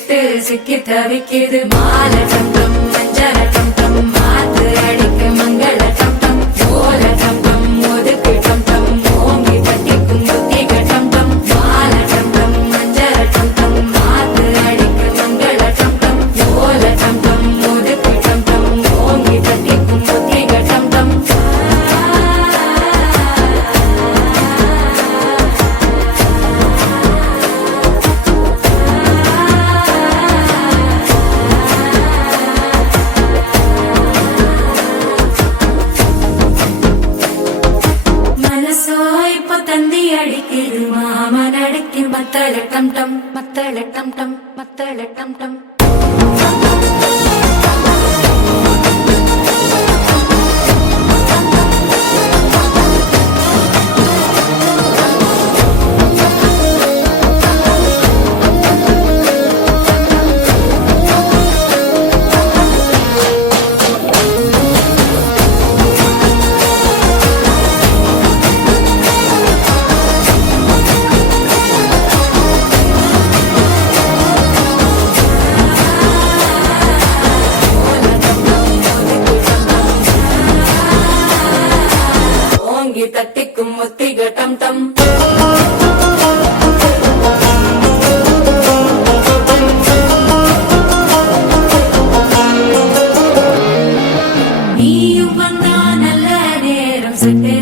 விட்டு சிக்கி தவிக்குது மாலை டம் டம் மஞ்சள டம் டம் மாத்து அடிக்கு மங்கள டம் டம் ஓல டம் டம் ஒதுக்கு டம் டம் ஓங்கி தட்டிக்கும் புத்திக டம் டம் மாலை டம் டம் மஞ்சள டம் டம் மாத்து அடிக்கு மங்கள டம் டம் ஓல டம் டம் ஒதுக்கு டம் டம் ஓங்கி தட்டிக்கும் புத்திக டம் டம் தந்தி அடிக்குது மாமன் அடிக்கு மத்தள டம் டம் மத்தள டம் டம் மத்தள டம் டம் தட்டிக்கும் முத்திக டம் டம் நீயும் வந்தா நல்ல நேரம் சட்டே